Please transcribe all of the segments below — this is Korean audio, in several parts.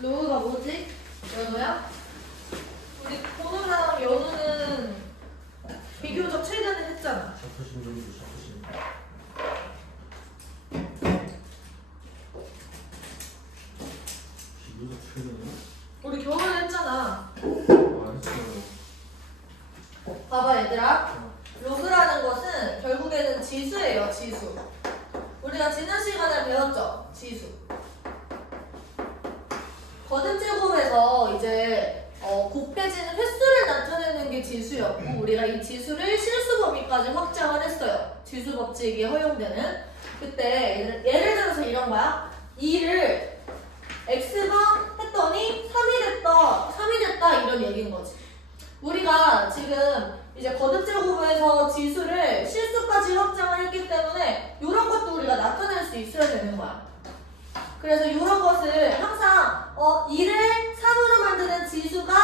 로그가 뭐지? 연우야? 우리 번호랑 연우는 비교적 최근에 했잖아. 샤프신 좀 샤프신. 비교적 최근에? 우리 결혼했잖아. 안 했어요. 봐봐 얘들아. 로그라는 것은 결국에는 지수예요. 지수. 우리가 지난 시간에 배웠죠? 지수. 거듭제곱에서 이제 곱해지는 횟수를 나타내는 게 지수였고 우리가 이 지수를 실수 범위까지 확장을 했어요. 지수 법칙이 허용되는. 그때 예를 들어서 이런 거야. 2를 x번 했더니 3이 됐다 이런 얘기인 거지. 우리가 지금 이제 거듭제곱에서 지수를 실수까지 확장을 했기 때문에 이런 것도 우리가 나타낼 수 있어야 되는 거야. 그래서 이런 것을 항상 2를 3으로 만드는 지수가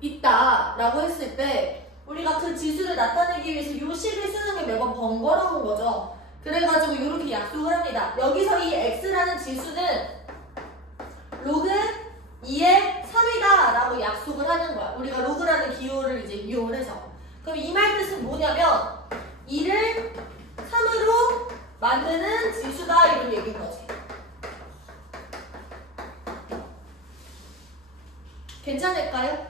있다 라고 했을 때 우리가 그 지수를 나타내기 위해서 이 식을 쓰는 게 매번 번거로운 거죠. 그래가지고 이렇게 약속을 합니다. 여기서 이 x라는 지수는 로그 2의 3이다 라고 약속을 하는 거야. 우리가 로그라는 기호를 이제 이용을 해서. 그럼 이 말 뜻은 뭐냐면 2를 3으로 만드는 지수다 이런 얘기인 거지. 괜찮을까요?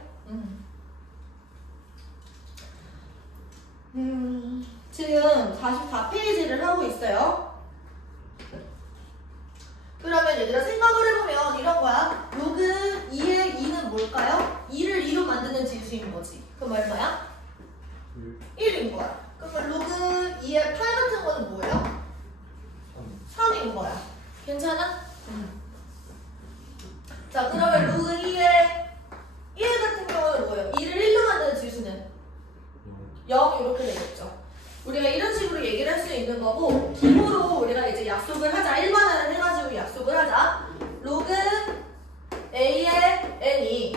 지금 44페이지를 하고 있어요. 그러면 얘들아 생각을 해보면 이런 거야. 로그 2의 2는 뭘까요? 2를 2로 만드는 지수인 거지. 그럼 얼마야? 1인 거야. 그러면 로그 2의 8 같은 거는 뭐예요? 3인 거야. 괜찮아? 자, 그러면 로그 2의 1 같은 경우는 뭐예요? 2를 1로 만드는 지수는 0 이렇게 되겠죠. 우리가 이런 식으로 얘기를 할 수 있는 거고 기호로 우리가 이제 약속을 하자. 일반화를 해가지고 약속을 하자. 로그 a의 n이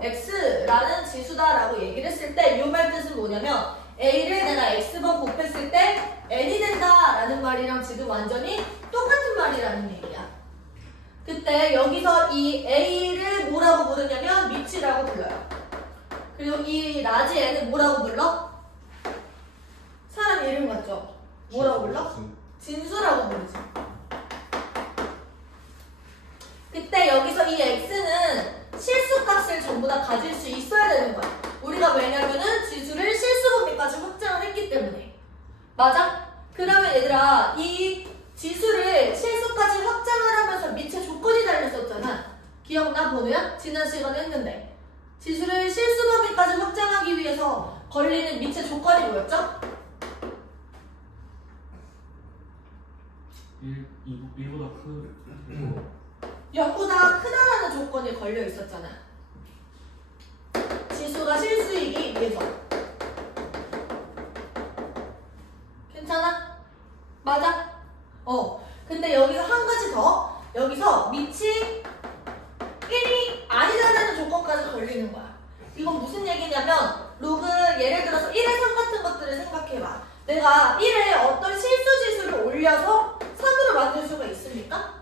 x라는 지수다라고 얘기를 했을 때 이 말 뜻은 뭐냐면 a를 내가 x번 곱했을 때 n이 된다라는 말이랑 지금 완전히 똑같은 말이라는 얘기야. 그때 여기서 이 a를 뭐라고 부르냐면 미치라고 불러요. 그리고 이 라지 n을 뭐라고 불러? 사람 이름 같죠? 뭐라고 불러? 진수라고 부르지. 그때 여기서 이 x는 실수값을 전부 다 가질 수 있어야 되는 거야. 우리가 왜냐면은 지수를 실수 범위까지 확장을 했기 때문에. 맞아? 그러면 얘들아 이 지수를 실수까지 확장을 하면서 밑에 조건이 달렸었잖아. 기억나 번호야? 지난 시간에 했는데 지수를 실수 범위까지 확장하기 위해서 걸리는 밑에 조건이 뭐였죠? 1보다 큰 0보다 크다라는 조건이 걸려 있었잖아. 지수가 실수이기 위해서. 괜찮아? 맞아? 근데 여기서 한 가지 더. 여기서 밑이 1이 아니다라는 조건까지 걸리는 거야. 이건 무슨 얘기냐면 로그 예를 들어서 1의 3 같은 것들을 생각해봐. 내가 1에 어떤 실수 지수를 올려서 3으로 만들 수가 있습니까?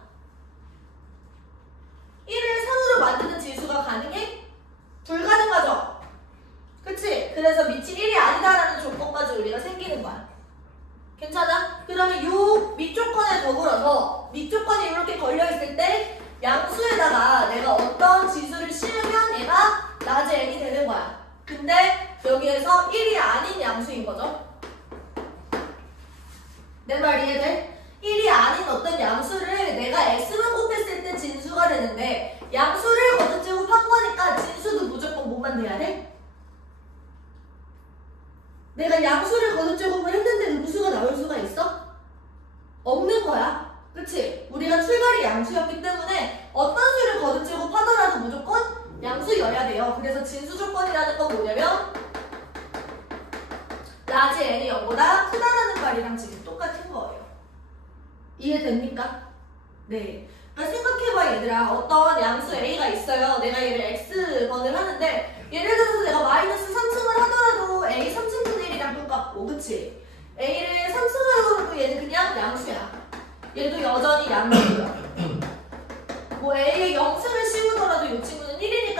1을 3으로 만드는 지수가 가능해? 불가능하죠? 그치? 그래서 밑이 1이 아니다라는 조건까지 우리가 생기는 거야. 괜찮아? 그러면 요 밑조건에 더불어서 밑조건이 이렇게 걸려있을 때 양수에다가 내가 어떤 지수를 씌우면 얘가 라지 n이 되는 거야. 근데 여기에서 1이 아닌 양수인 거죠. 내 말 이해돼? 1이 아닌 어떤 양수를 내가 x만 곱했을 때 진수가 되는데 양수를 거듭제곱한 거니까 진수도 무조건 뭐만 돼야 돼? 내가 양수를 거듭제곱을 했는데 음수가 나올 수가 있어? 없는 거야. 그치? 우리가 출발이 양수였기 때문에 어떤 수를 거듭제곱하더라도 무조건 양수여야 돼요. 그래서 진수 조건이라는 건 뭐냐면 라지 n이 0보다 크다라는 말이랑 지금 똑같은 거예요. 이해됩니까? 네. 그러니까 생각해봐 얘들아. 어떤 양수 a가 있어요. 내가 얘를 x번을 하는데 예를 들어서 내가 마이너스 3층을 하더라도 a 3층분의 1이랑 똑같고 그치? a를 3층 하더라도 얘는 그냥 양수야. 얘도 여전히 양수야.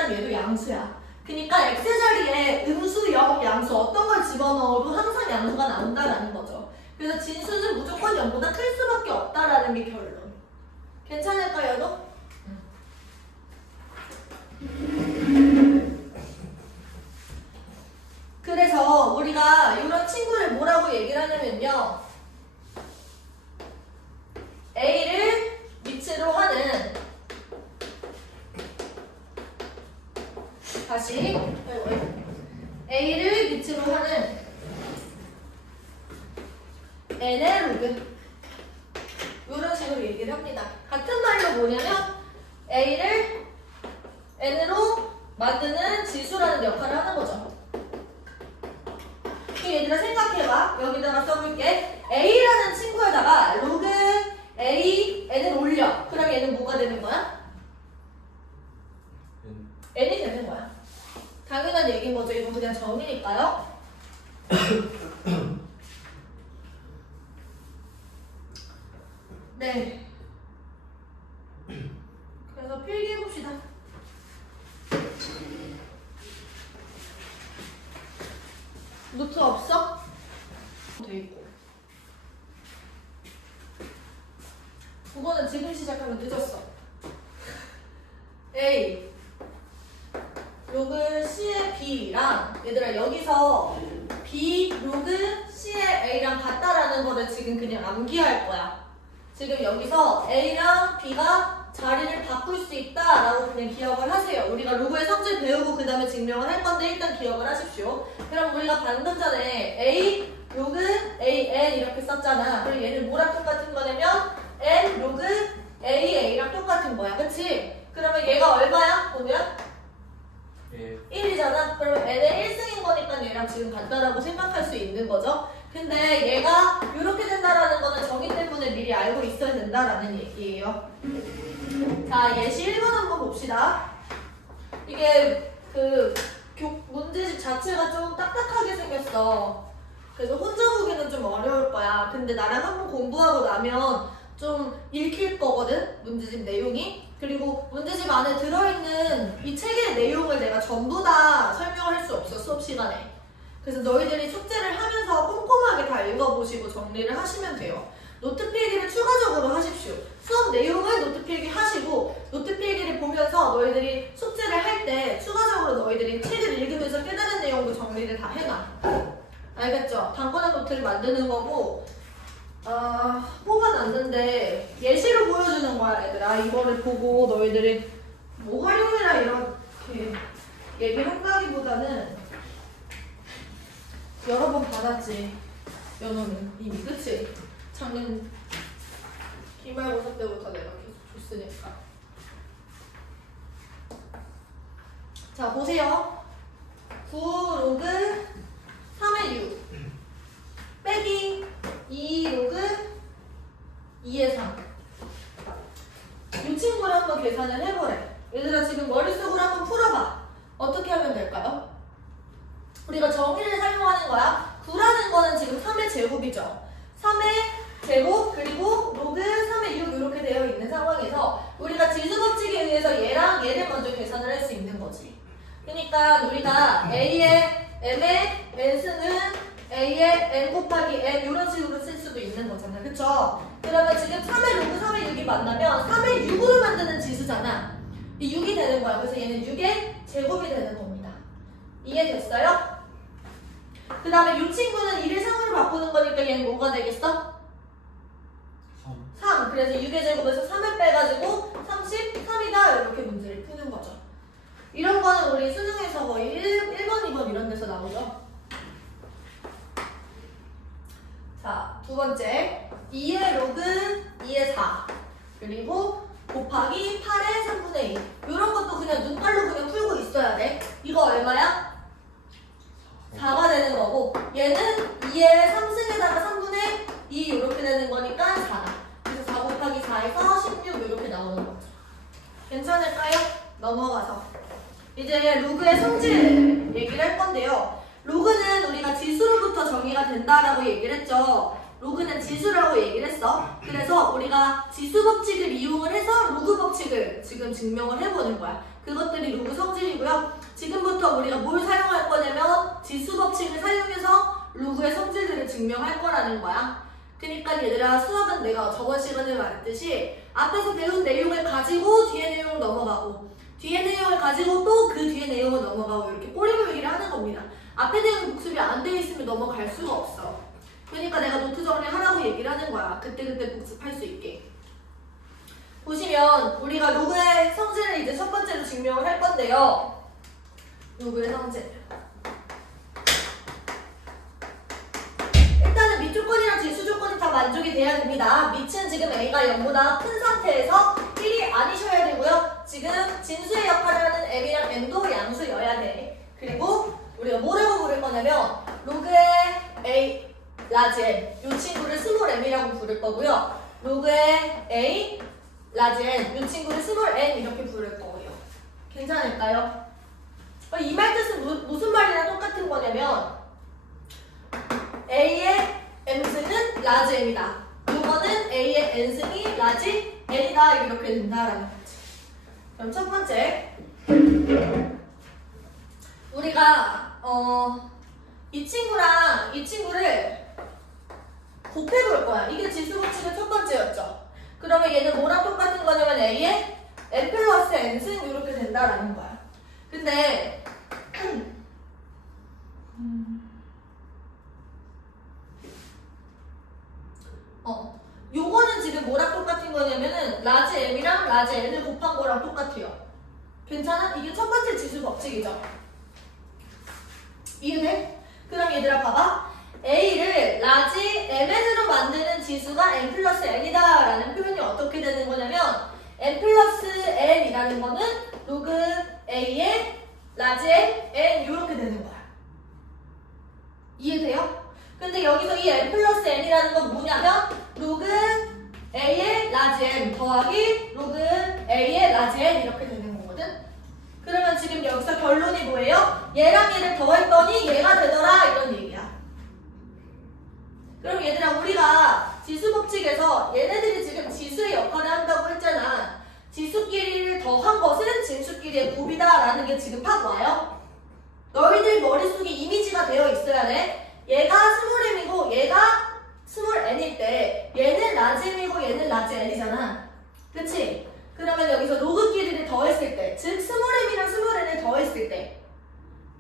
하지만 얘도 양수야. 그러니까 x 자리에 음수, 역, 양수 어떤 걸 집어넣어도 항상 양수가 나온다라는 거죠. 그래서 진수는 무조건 0보다 클 수밖에 없다라는 게 결론. 괜찮을까요, 너? 그래서 우리가 이런 친구를 뭐라고 얘기를 하냐면요. A를 밑으로 하는 다시 A를 밑으로 하는 N의 로그 이런 식으로 얘기를 합니다. 같은 말로 뭐냐면 A를 N으로 만드는 지수라는 역할을 하는 거죠. 얘들아 생각해봐. 여기다가 써볼게. A라는 친구에다가 로그 A, N을 올려. 그럼 얘는 뭐가 되는 거야? N이 되는 거야. 당연한 얘기인 거죠. 이건 그냥 정이니까요. 네. 그래서 필기해봅시다. 노트 없어? 돼 있고. 그거는 지금 시작하면 늦었어. A 로그 C의 B랑 얘들아 여기서 B 로그 C의 A랑 같다라는 거를 지금 그냥 암기할 거야. 지금 여기서 A랑 B가 자리를 바꿀 수 있다라고 그냥 기억을 하세요. 우리가 로그의 성질 배우고 그 다음에 증명을 할 건데 일단 기억을 하십시오. 그럼 우리가 방금 전에 A 로그 AN 이렇게 썼잖아. 그럼 얘는 뭐랑 똑같은 거냐면 N 로그 AA랑 똑같은 거야. 그치? 그러면 얘가 얼마야? 보면? 1이잖아. 그러면 N의 1승인 거니까 얘랑 지금 같다라고 생각할 수 있는 거죠. 근데 얘가 이렇게 된다라는 거는 정의 때문에 미리 알고 있어야 된다라는 얘기예요. 자, 예시 1번 한번 봅시다. 이게 그 문제집 자체가 좀 딱딱하게 생겼어. 그래서 혼자 보기는 좀 어려울 거야. 근데 나랑 한번 공부하고 나면 좀 읽힐 거거든, 문제집 내용이. 그리고 문제집 안에 들어있는 이 책의 내용을 내가 전부 다 설명을 할 수 없어, 수업 시간에. 그래서 너희들이 숙제를 하면서 꼼꼼하게 다 읽어보시고 정리를 하시면 돼요. 노트 필기를 추가적으로 하십시오. 수업 내용을 노트 필기 하시고 노트 필기를 보면서 너희들이 숙제를 할 때 추가적으로 너희들이 책을 읽으면서 깨달은 내용도 정리를 다 해놔. 알겠죠? 단권한 노트를 만드는 거고 뽑아놨는데 예시로 보여주는 거야, 얘들아. 이거를 보고 너희들이 뭐 활용이나 이렇게 얘기한다기보다는 여러 번 받았지, 연호는 이미. 그치? 작년 기말고사 때부터 내가 계속 줬으니까. 자, 보세요. 9 로그 3의 6 빼기 2 로그 2의 3. 이 친구를 한번 계산을 해보래. 얘들아 지금 머릿속으로 한번 풀어봐. 어떻게 하면 될까요? 우리가 정의를 사용하는 거야. 9라는 거는 지금 3의 제곱이죠. 3의 제곱 그리고 로그 3의 6 이렇게 되어 있는 상황에서 우리가 지수법칙에 의해서 얘랑 얘를 먼저 계산을 할 수 있는 거지. 그러니까 우리가 A의 M의 N승은 A의 N 곱하기 N 이런 식으로 쓸 수도 있는 거잖아. 그쵸? 그러면 지금 3의 로그 3의 6이 만나면 3의 6으로 만드는 지수잖아. 이 6이 되는 거야. 그래서 얘는 6의 제곱이 되는 겁니다. 이해됐어요? 그 다음에 이 친구는 1을 3으로 바꾸는 거니까 얘는 뭐가 되겠어? 3. 그래서 6의 제곱에서 3을 빼가지고 33이다 이렇게 문제를 푸는 거죠. 이런 거는 우리 수능에서 거의 1번, 2번 이런 데서 나오죠. 자, 두 번째 2의 로그 2의 4 그리고 곱하기 8의 3분의 2 이런 것도 그냥 눈깔로 그냥 풀고 있어야 돼. 이거 얼마야? 4가 되는 거고 얘는 2의 3승에다가 3분의 2 이렇게 되는 거니까 4다. 그래서 4 곱하기 4에서 16 이렇게 나오는 거죠. 괜찮을까요? 넘어가서 이제 로그의 성질 얘기를 할 건데요. 로그는 우리가 지수로부터 정의가 된다라고 얘기를 했죠. 로그는 지수라고 얘기를 했어. 그래서 우리가 지수 법칙을 이용을 해서 로그 법칙을 지금 증명을 해보는 거야. 그것들이 로그 성질이고요. 지금부터 우리가 뭘 사용할 거냐면 지수 법칙을 사용해서 로그의 성질들을 증명할 거라는 거야. 그러니까 얘들아 수업은 내가 저번 시간에 말했듯이 앞에서 배운 내용을 가지고 뒤에 내용을 넘어가고 뒤에 내용을 가지고 또 그 뒤에 내용을 넘어가고 이렇게 꼬리물기를 하는 겁니다. 앞에 내용이 복습이 안 돼 있으면 넘어갈 수가 없어. 그러니까 내가 노트 정리하라고 얘기를 하는 거야. 그때그때 복습할 수 있게. 보시면 우리가 로그의 성질을 이제 첫 번째로 증명을 할 건데요. 로그의 성질. 일단은 밑 조건이랑 지수 조건이 다 만족이 돼야 됩니다. 밑은 지금 A가 0보다 큰 상태에서 1이 아니셔야 되고요. 지금 진수의 역할을 하는 M이랑 M도 양수여야 돼. 그리고 우리가 뭐라고 부를 거냐면 로그의 A, 라지 M 이 친구를 스몰 m이라고 부를 거고요. 로그의 A, 라지 N 이 친구를 스몰 n 이렇게 부를 거고요. 괜찮을까요? 이 말 뜻은 무슨 말이랑 똑같은 거냐면 A의 m승은 라지 m이다. 이거는 A의 n승이 라지 n이다. 이렇게 된다라는 거지. 그럼 첫 번째 우리가 이 친구랑 이 친구를 곱해볼 거야. 이게 지수 법칙의 첫 번째였죠. 그러면 얘는 뭐랑 똑같은 거냐면 A의 n 플러스 n승 이렇게 된다라는 거야. 근데 요거는 지금 뭐랑 똑같은 거냐면은 라지 m이랑 라지 n을 곱한 거랑 똑같아요. 괜찮아? 이게 첫 번째 지수 법칙이죠. 이해돼? 그럼 얘들아 봐봐. A를 라지 mn으로 만드는 지수가 n 플러스 n이다 라는 표현이 어떻게 되는 거냐면 n 플러스 n이라는 거는 로그 A의 라지 n 이렇게 되는 거야. 이해돼요? 근데 여기서 이 n 플러스 n이라는 건 뭐냐면 로그 A의 라지 n 더하기 로그 A의 라지 n 이렇게 되는 거거든. 그러면 지금 여기서 결론이 뭐예요? 얘랑 얘를 더했더니 얘가 되더라 이런 얘기야. 그럼 얘들아 우리가 지수 법칙에서 얘네들이 지금 지수의 역할을 한다고 했잖아. 지수끼리를 더한 것은 진수끼리의 곱이다 라는 게 지금 팍 와요. 너희들 머릿속에 이미지가 되어 있어야 돼. 얘가 스몰 m이고 얘가 스몰 n일 때 얘는 라지 m이고 얘는 라지 n이잖아. 그치? 그러면 여기서 로그끼리를 더했을 때, 즉 스몰 m이랑 스몰 n을 더했을 때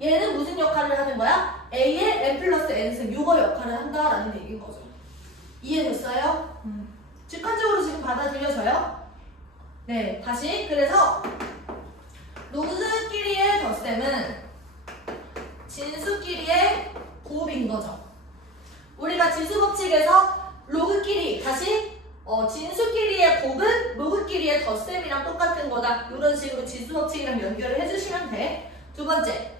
얘는 무슨 역할을 하는 거야? A의 n 플러스 n승 요거 역할을 한다라는 얘기인 거죠. 이해됐어요? 직관적으로 지금 받아들여져요? 네, 다시. 그래서 로그끼리의 덧셈은 진수끼리의 곱인 거죠. 우리가 지수 법칙에서 로그끼리, 다시 진수끼리의 곱은 로그끼리의 덧셈이랑 똑같은 거다. 이런 식으로 지수 법칙이랑 연결을 해주시면 돼. 두 번째.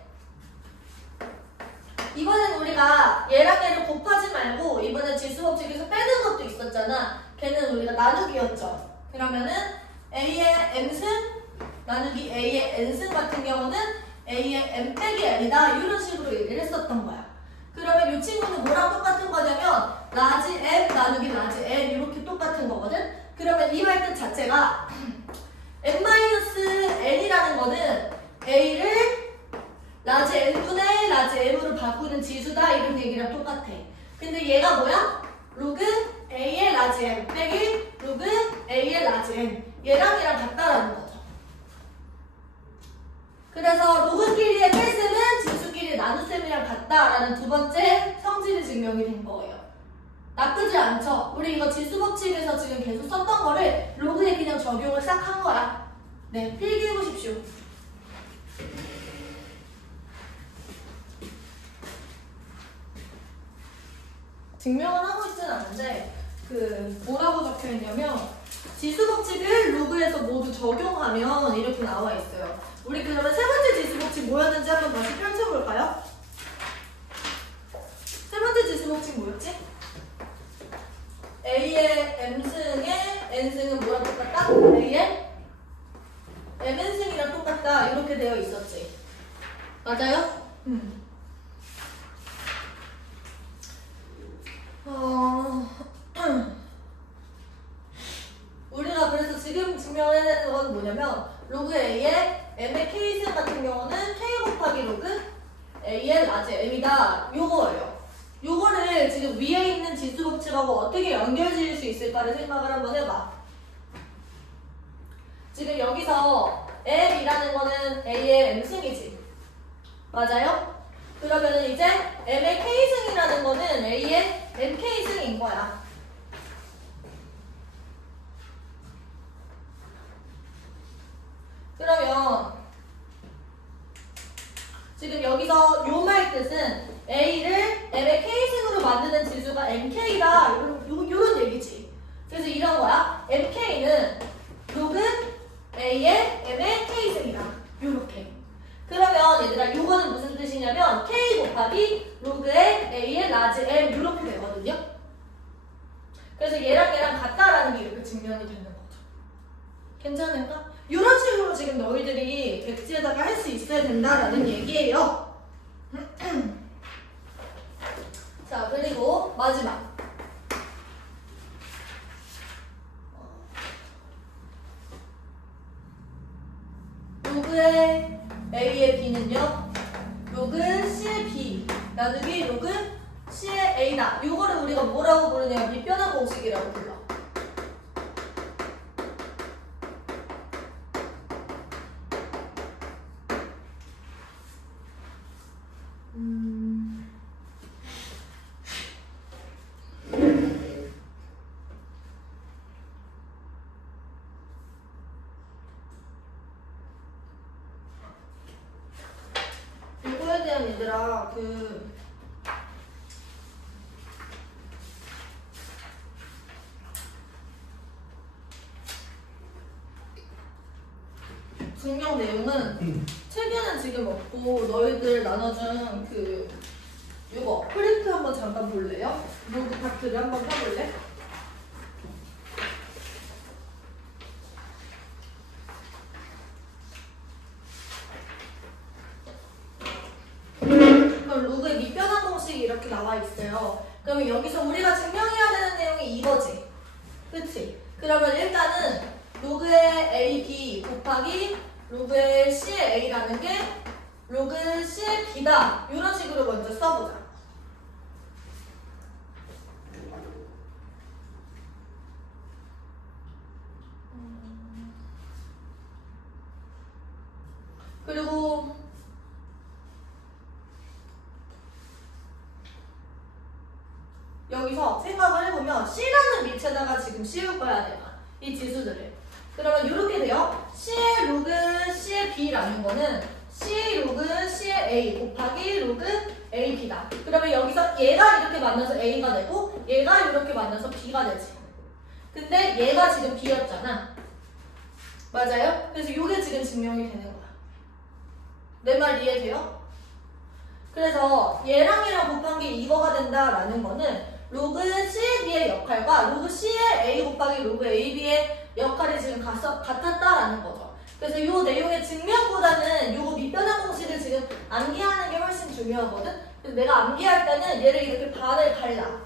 이번엔 우리가 얘랑 얘를 곱하지 말고 이번엔 지수 법칙에서 빼는 것도 있었잖아. 걔는 우리가 나누기였죠. 그러면은 A의 m승 나누기 A의 n승 같은 경우는 A의 m 빼기 n이다. 이런 식으로 얘기를 했었던 거야. 그러면 이 친구는 뭐랑 똑같은 거냐면 라지 m 나누기 라지 n 이렇게 똑같은 거거든. 그러면 이 말 뜻 자체가 m-n이라는 거는 A를 라지 n분의 라지 m으로 바꾸는 지수다 이런 얘기랑 똑같아. 근데 얘가 뭐야? 로그 A의 라지 m 빼기 로그 A의 라지 n 얘랑 같다라는 거죠. 그래서 로그끼리의 뺄셈은 진수끼리의 나눗셈이랑 같다라는 두 번째 성질이 증명이 된 거예요. 나쁘지 않죠? 우리 이거 지수 법칙에서 지금 계속 썼던 거를 로그에 그냥 적용을 싹 한 거야. 네, 필기해 보십시오. 증명을 하고 있지는 않은데 뭐라고 적혀있냐면 지수 법칙을 로그에서 모두 적용하면 이렇게 나와 있어요. 우리 그러면 세 번째 지수 법칙 뭐였는지 한번 다시 펼쳐볼까요? 세 번째 지수 법칙 뭐였지? A의 m승의 n승은 뭐랑 똑같다? A의 mn승이랑 똑같다 이렇게 되어 있었지. 맞아요? 우리가 그래서 지금 증명해내는 건 건 뭐냐면 로그 A의 M의 K승 같은 경우는 K 곱하기 로그 A의 라지 M이다. 요거예요. 요거를 지금 위에 있는 지수 법칙하고 어떻게 연결지을 수 있을까를 생각을 한번 해봐. 지금 여기서 M이라는 거는 A의 M승이지. 맞아요? 그러면은 이제 M의 K승이라는 거는 A의 MK승인 거야. 그러면 지금 여기서 요 말 뜻은 A를 M의 K승으로 만드는 지수가 MK다. 요런 얘기지. 그래서 이런 거야. MK는 로그 A의 M의 K승이다. 요렇게. 그러면 얘들아 요거는 무슨 뜻이냐면 K 곱하기 로그의 A의 라지 M 요렇게 되거든요. 그래서 얘랑 같다라는 게 이렇게 증명이 되는 거죠. 괜찮을까? 이런 식으로 지금 너희들이 백지에다가 할 수 있어야 된다라는 얘기예요. 자, 그리고 마지막. 로그의 A의 B는요. 로그 C의 B 나누기 로그 C의 A다. 요거를 우리가 뭐라고 부르냐면 밑변환 공식이라고 불러. 요거에 대한 얘들아 증명 내용은 책에는 지금 없고 너희들 나눠준 요거 프린트 한번 잠깐 볼래요? 모두 파트를 한번 펴볼래? 그럼 로그의 밑변환 공식이 이렇게 나와 있어요. 그러면 여기서 우리가 증명해야 되는 내용이 이거지. 그치? 그러면 일단은 로그의 AB 곱하기 로그의 C의 A라는 게 로그 C의 B다. 이런 식으로 먼저 써보자. 그리고 여기서 생각을 해보면 C라는 밑에다가 지금 씌울 거야 내가 이 지수들을. 그러면 이렇게 돼요. C의 로그 C의 B라는 거는 C 로그 C의 A 곱하기 로그 AB다. 그러면 여기서 얘가 이렇게 만나서 A가 되고 얘가 이렇게 만나서 B가 되지. 근데 얘가 지금 B였잖아. 맞아요? 그래서 이게 지금 증명이 되는 거야. 내 말 이해돼요? 그래서 얘랑 곱한 게 이거가 된다라는 거는 로그 C의 B의 역할과 로그 C의 A 곱하기 로그 AB의 역할이 지금 같았다라는 거죠. 그래서 이 내용의 증명보다는 요거 밑변환 공식을 지금 암기하는 게 훨씬 중요하거든. 그래서 내가 암기할 때는 얘를 이렇게 반을 갈라.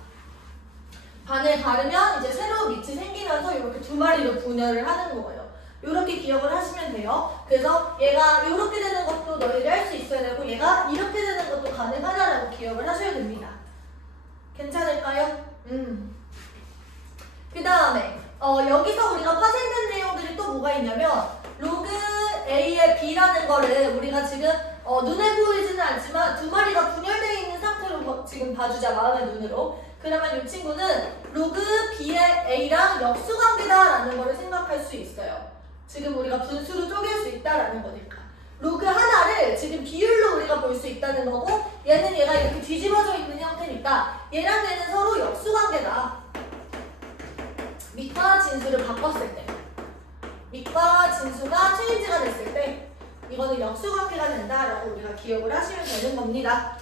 반을 가르면 이제 새로운 밑이 생기면서 이렇게 두 마리로 분열을 하는 거예요. 이렇게 기억을 하시면 돼요. 그래서 얘가 이렇게 되는 것도 너희들이 할 수 있어야 되고 얘가 이렇게 되는 것도 가능하다라고 기억을 하셔야 됩니다. 괜찮을까요? 그 다음에 여기서 우리가 파생된 내용들이 또 뭐가 있냐면 로그 A의 B라는 거를 우리가 지금 눈에 보이지는 않지만 두 마리가 분열되어 있는 상태로 지금 봐주자. 마음의 눈으로. 그러면 이 친구는 로그 B의 A랑 역수관계다라는 거를 생각할 수 있어요. 지금 우리가 분수로 쪼갤 수 있다라는 거니까. 로그 하나를 지금 비율로 우리가 볼 수 있다는 거고 얘는 얘가 이렇게 뒤집어져 있는 형태니까 얘랑 얘는 서로 역수관계다. 밑과 진수를 바꿨을 때 밑과 진수가 체인지가 됐을 때 이거는 역수관계가 된다라고 우리가 기억을 하시면 되는 겁니다.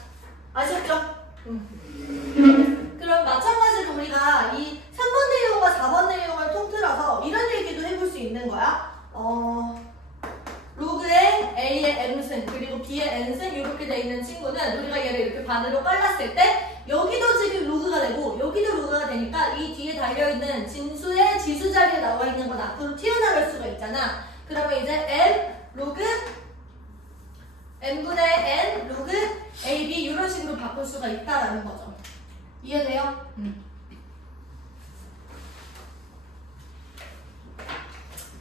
아셨죠? 그럼 마찬가지로 우리가 이 3번 내용과 4번 내용을 통틀어서 이런 얘기도 해볼 수 있는 거야. 로그의 A의 M승 그리고 B의 N승 이렇게 돼 있는 친구는 우리가 얘를 이렇게 반으로 깔랐을 때 여기도 지금 로그가 되고 여기도 로그가 되니까 이 뒤에 달려있는 진수의 지수 자리에 나와 있는 건 앞으로 튀어나갈 수가 있잖아. 그러면 이제 n 로그 n분의 n 로그 ab 이런 식으로 바꿀 수가 있다라는 거죠. 이해돼요?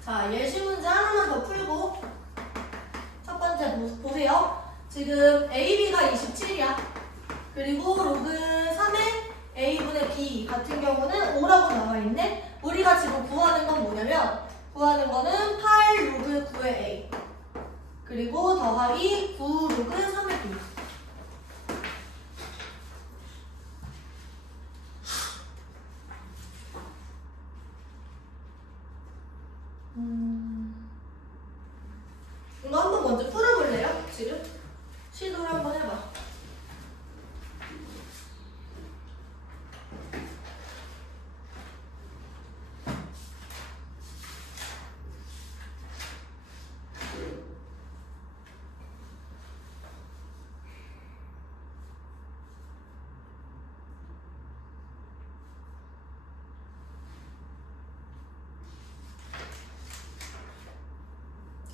자, 예시 문제 하나만 더 풀고 첫 번째 보세요. 지금 AB가 27이야. 그리고 로그 3의 A분의 B 같은 경우는 5라고 나와있네. 우리가 지금 구하는 건 뭐냐면 구하는 거는 8 로그 9의 A 그리고 더하기 9 로그 3의 B. 이거 한번 먼저 풀어볼래요? 지금? 시도를 한번 해봐.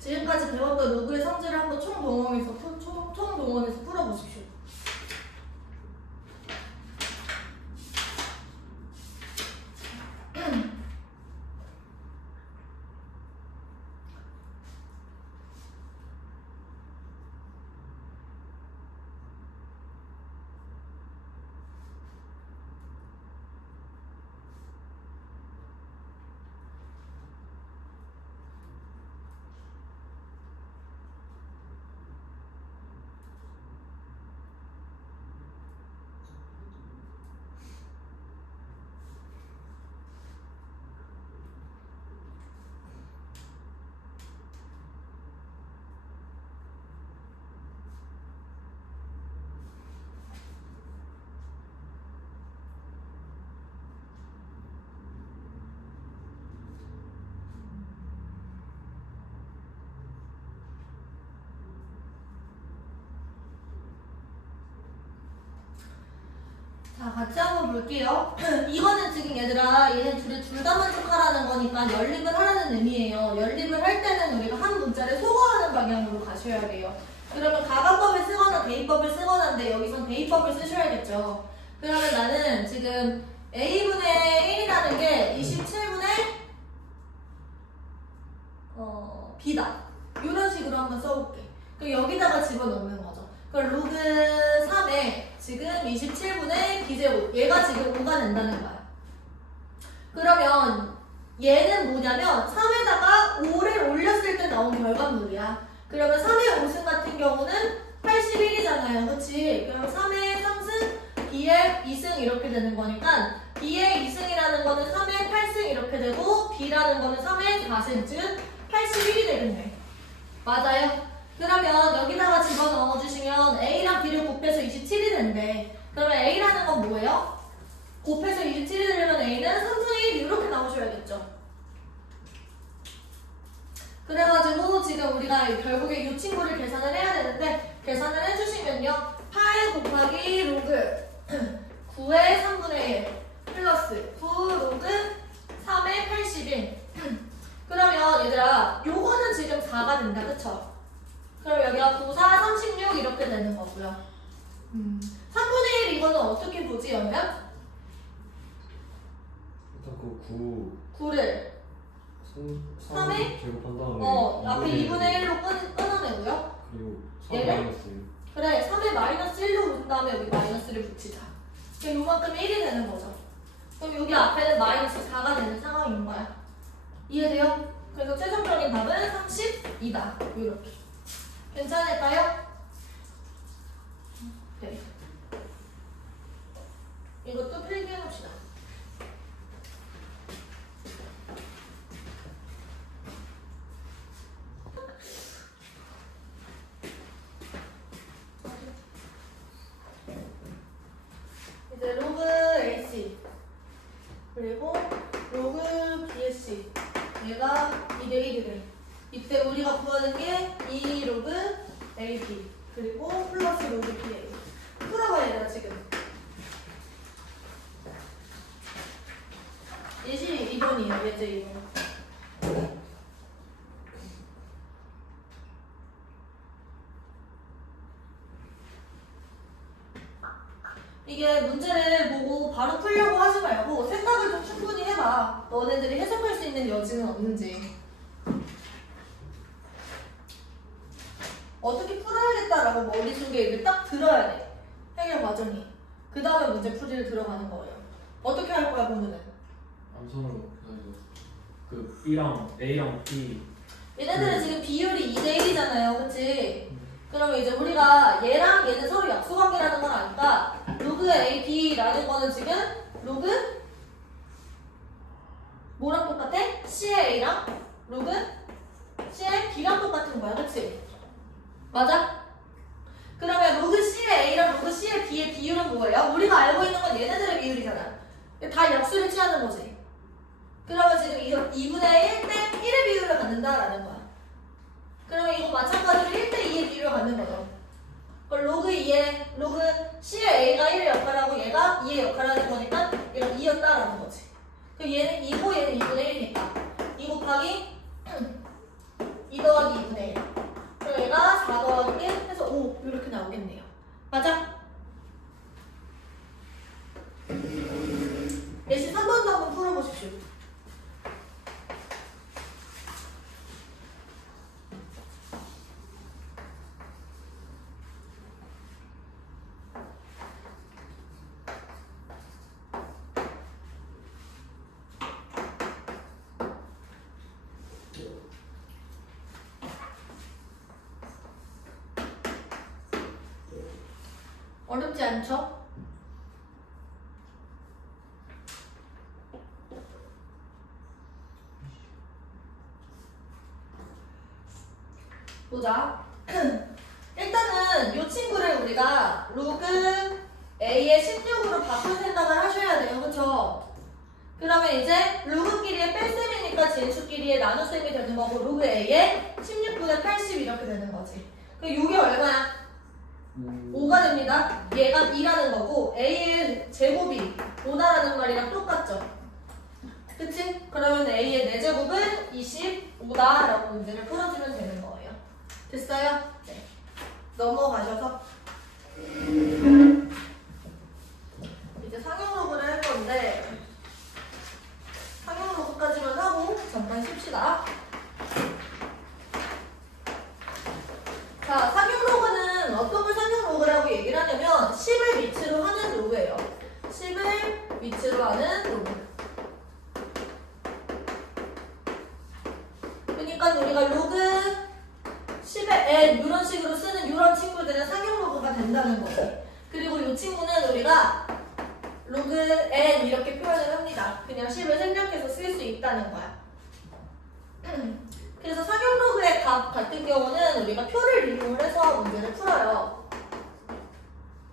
지금까지 배웠던 로그의 성질을 한번 총동원해서 풀어보십시오. 자, 같이 한번 볼게요. 이거는 지금 얘들아, 얘네 둘 다 만족하라는 거니까 연립을 하라는 의미예요. 연립을 할 때는 우리가 한 문자를 소거하는 방향으로 가셔야 돼요. 그러면 가간법을 쓰거나 대입법을 쓰거나인데 여기선 대입법을 쓰셔야겠죠. 그러면 나는 지금 A분의 1이라는 게 27분의 B다. 이런 식으로 한번 써볼게. 그럼 여기다가 집어넣는 거죠. 그럼 로그 3에 지금 27분의 B제곱. 얘가 지금 5가 된다는 거야. 그러면 얘는 뭐냐면 3에다가 5를 올렸을 때 나온 결과물이야. 그러면 3의 5승 같은 경우는 81이잖아요. 그치? 그럼 3의 3승, B의 2승 이렇게 되는 거니까 B의 2승이라는 거는 3의 8승 이렇게 되고 B라는 거는 3의 4승 즉 81이 되겠네. 맞아요? 그러면 여기다가 집어넣어 주시면 A랑 B를 곱해서 27이 된대. 그러면 A라는 건 뭐예요? 곱해서 27이 되려면 A는 3분의 1 이렇게 나오셔야겠죠. 그래가지고 지금 우리가 결국에 이 친구를 계산을 해야 되는데 계산을 해주시면요. 8 곱하기 로그 9의 3분의 1 플러스 9 로그 3의 81. 그러면 얘들아 요거는 지금 4가 된다. 그쵸? 그럼 여기가 9, 4, 36 이렇게 되는 거고요. 3분의 1 이거는 어떻게 보지 그러면? 일단 그 9를 3에 제곱한 다음에 앞에 2분의 1로 끊어내고요. 그리고 3 얘를? 마이너스 1. 그래 3에 마이너스 1로 본 다음에 여기 마이너스를 붙이자. 그럼 요만큼 1이 되는 거죠. 그럼 여기 앞에는 마이너스 4가 되는 상황인 거야. 이해돼요? 그래서 최종적인 답은 32다. 이렇게. 괜찮을까요? 네. 이것도 필기해봅시다. 이제 로그 AC 그리고 로그 BSC 얘가 2대 1이래. 이때 우리가 구하는 게 2 로그 AB 그리고 플러스 로그 BA. 풀어봐야 되나 지금? 예시 2번이에요. 예제 2번. 이게 문제를 보고 바로 풀려고 하지 말고 생각을 좀 충분히 해봐. 너네들이 해석할 수 있는 여지는 없는지. 어떻게 풀어야겠다라고 머릿속에 이게 딱 들어야 돼. 해결 과정이. 그 다음에 문제 풀이를 들어가는 거예요. 어떻게 할 거야, 보면은? 암선으로 그래가지고 그 B랑 A랑 B. 얘네들은 지금 비율이 2대1이잖아요. 그치? 그러면 이제 우리가 얘랑 얘는 서로 약수관계라는 걸 아니까 로그 A, B라는 거는 지금 로그 뭐랑 똑같아? C의 A랑 로그 C의 B랑 똑같은 거야. 그치? 맞아? 그러면 로그 C의 A랑 로그 C의 B의 비율은 뭐예요? 우리가 알고 있는 건 얘네들의 비율이잖아. 다 약수를 취하는 거지. 그러면 지금 2분의 1대 1의 비율을 갖는다라는 거야. 그러면 이거 마찬가지로 1대 2의 비율을 갖는 거죠. 그럼 로그 C의 A가 1의 역할을 하고 얘가 2의 역할을 하는 거니까 얘가 2였다라는 거지. 그럼 얘는 2고 얘는 2분의 1이니까 2 곱하기 2 더하기 2분의 1. 그럼 얘가 4 더하기 1 해서 5 이렇게 나오겠네요. 맞아? 예시 3번도 한번 풀어보십시오. 어렵지 않죠? 보자. 일단은 이 친구를 우리가 로그 A의 16으로 바꿀 생각을 하셔야 돼요. 그쵸? 그러면 이제 로그끼리의 뺄셈이니까 진수끼리의 나눗셈이 되는 거고 로그 A의 16분의 80 이렇게 되는 거지. 그럼 이게 얼마야? 5가 됩니다. 얘가 2라는 거고 A의 제곱이 5다라는 말이랑 똑같죠? 그치? 그러면 A의 4제곱은 25다라고 문제를 풀어주면 되는 거예요. 됐어요? 네. 넘어가셔서 이제 상용 로그를 할 건데 상용 로그까지만 하고 잠깐 쉽시다. 자, 상용 로그는 어떤 걸 상용 로그라고 얘기를 하냐면 10을 위치로 하는 로그예요. 10을 위치로 하는 로그. 그러니까 우리가 로그 10의 n 이런 식으로 쓰는 이런 친구들은 상용 로그가 된다는 거지. 그리고 이 친구는 우리가 로그 n 이렇게 표현을 합니다. 그냥 10을 생략해서 쓸 수 있다는 거야. 그래서 상용 로그의 값 같은 경우는 우리가 표를 이용을 해서 문제를 풀어요.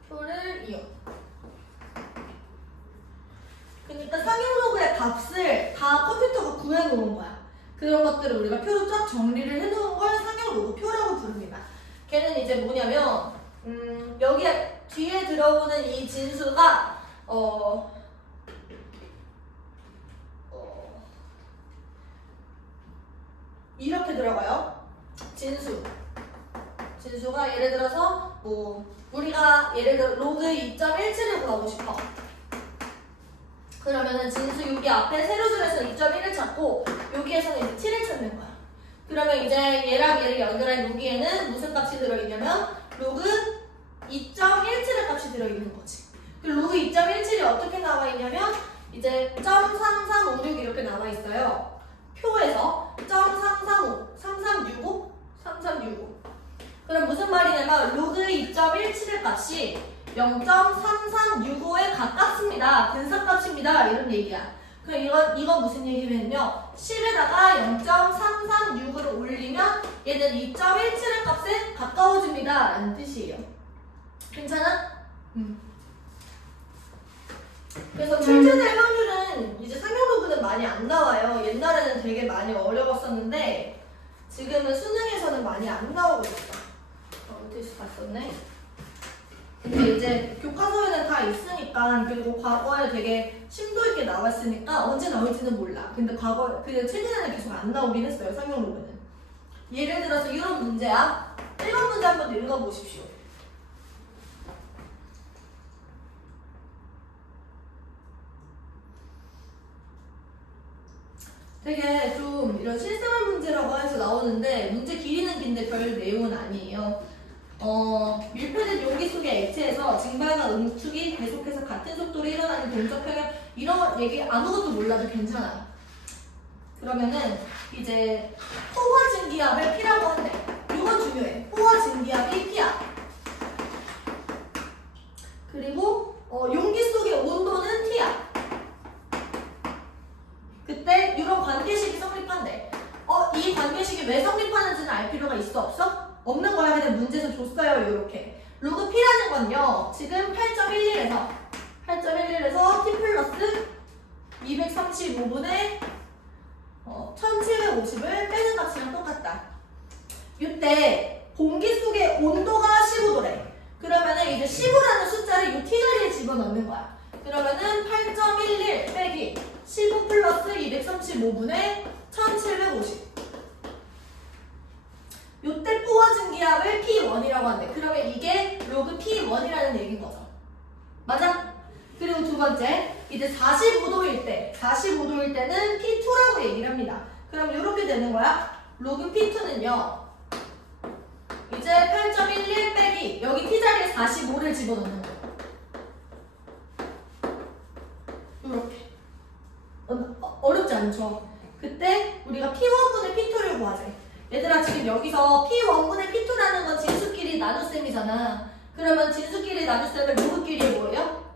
표를 이용. 그러니까 상용 로그의 값을 다 컴퓨터가 구해놓은 거야. 그런 것들을 우리가 표로 쫙 정리를 해놓은 걸 상용 로그 표라고 부릅니다. 걔는 이제 뭐냐면 여기에 뒤에 들어오는 이 진수가 이렇게 들어가요. 진수가 예를 들어서 뭐 우리가 예를 들어 로그 2.17을 구하고 싶어. 그러면은 진수 여기 앞에 세로줄에서 2.1을 찾고 여기에서는 이제 7을 찾는 거야. 그러면 이제 얘랑 얘를 연결한 여기에는 무슨 값이 들어있냐면 로그 2.17의 값이 들어있는 거지. 그 로그 2.17이 어떻게 나와 있냐면 이제 0.3356 이렇게 나와 있어요. 표에서 0.335, 3365, 3365. 그럼 무슨 말이냐면 로그 2.17의 값이 0.3365에 가깝습니다. 근사값입니다. 이런 얘기야. 그럼 이건 무슨 얘기냐면요. 10에다가 0.336으로 올리면 얘는 2.17의 값에 가까워집니다. 라는 뜻이에요. 괜찮아? 그래서 출제될 확률은 이제 상용 로그는 많이 안 나와요. 옛날에는 되게 많이 어려웠었는데 지금은 수능에서는 많이 안 나오고 있어. 어디서 봤었네? 근데 이제 교과서에는 다 있으니까 그리고 과거에 되게 심도 있게 나왔으니까 언제 나올지는 몰라. 근데 최근에는 계속 안 나오긴 했어요. 상용 로그는. 예를 들어서 이런 문제야. 1번 문제 한번 읽어보십시오. 되게 좀 이런 실생활 문제라고 해서 나오는데 문제 길이는 긴데 별 내용은 아니에요. 밀폐된 용기 속의 액체에서 증발과 응축이 계속해서 같은 속도로 일어나는 동적 평형 이런 얘기 아무것도 몰라도 괜찮아. 그러면은 이제 포화 증기압을 P라고 한대. 이건 중요해. 포화 증기압이 P야. 그리고 용기 속의 온도는 T야. 그때 이런 관계식이 성립한대. 이 관계식이 왜 성립하는지는 알 필요가 있어 없어? 없는 거야. 그냥 문제에서 줬어요. 이렇게. 로그 P라는 건요. 지금 8.11에서 T 플러스 235분의 1750을 빼는 값이랑 똑같다. 이때 공기 속의 온도가 15도래. 그러면은 이제 15라는 숫자를 이 T자리에 집어넣는 거야. 그러면은 8.11 빼기 15 플러스 235분의 1750. 요때 포화 증기압을 P1이라고 한대. 그러면 이게 로그 P1이라는 얘기인 거죠. 맞아? 그리고 두 번째, 이제 45도일 때는 P2라고 얘기를 합니다. 그럼 이렇게 되는 거야. 로그 P2는요. 이제 8.11 빼기 여기 T자리에 45를 집어넣는 거야. 이렇게. 어렵지 않죠? 그때 우리가 P1분의 P2를 구하지. 얘들아 지금 여기서 P1분의 P2라는 건 진수끼리 나눗셈이잖아. 그러면 진수끼리 나눗셈을 로그끼리 뭐예요?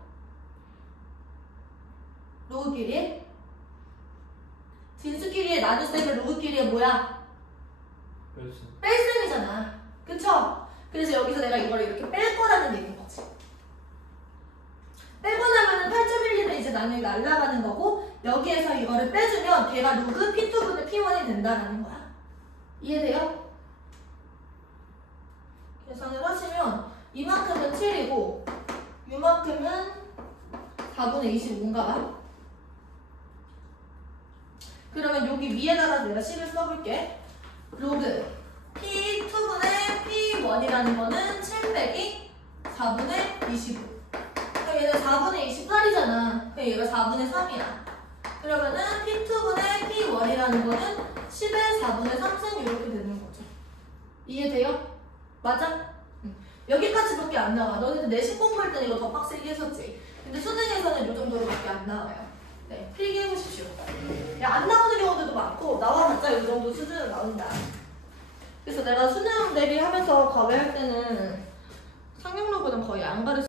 로그끼리? 진수끼리의 나눗셈을 로그끼리의 뭐야? 뺄셈이잖아. 그쵸? 그래서 여기서 내가 이걸 이렇게 뺄 거라는 얘기인 거지. 빼고 나면은 8.11은 이제 나중에 날아가는 거고 여기에서 이거를 빼주면 걔가 로그 P2분의 P1이 된다라는 거야. 이해돼요? 계산을 하시면 이만큼은 7이고 이만큼은 4분의 25인가 봐. 그러면 여기 위에다가 내가 C를 써볼게. 로그 P2분의 P1이라는 거는 7 빼기 4분의 25. 그럼 얘는 4분의 28이잖아. 그럼 얘가 4분의 3이야. 그러면은 P2분의 P1이라는 거는 10의 4분의 3승 이렇게 되는 거죠. 이해돼요? 맞아? 응. 여기까지밖에 안 나와. 너네들 내신 공부할 때는 이거 더 빡세게 했었지. 근데 수능에서는 이 정도로밖에 안 나와요. 네, 필기 해보십시오. 야, 안 나오는 경우들도 많고 나와봤자 이 정도 수준은 나온다. 그래서 내가 수능 대비하면서 과외할 때는 상용로보다 거의 안 가르쳐.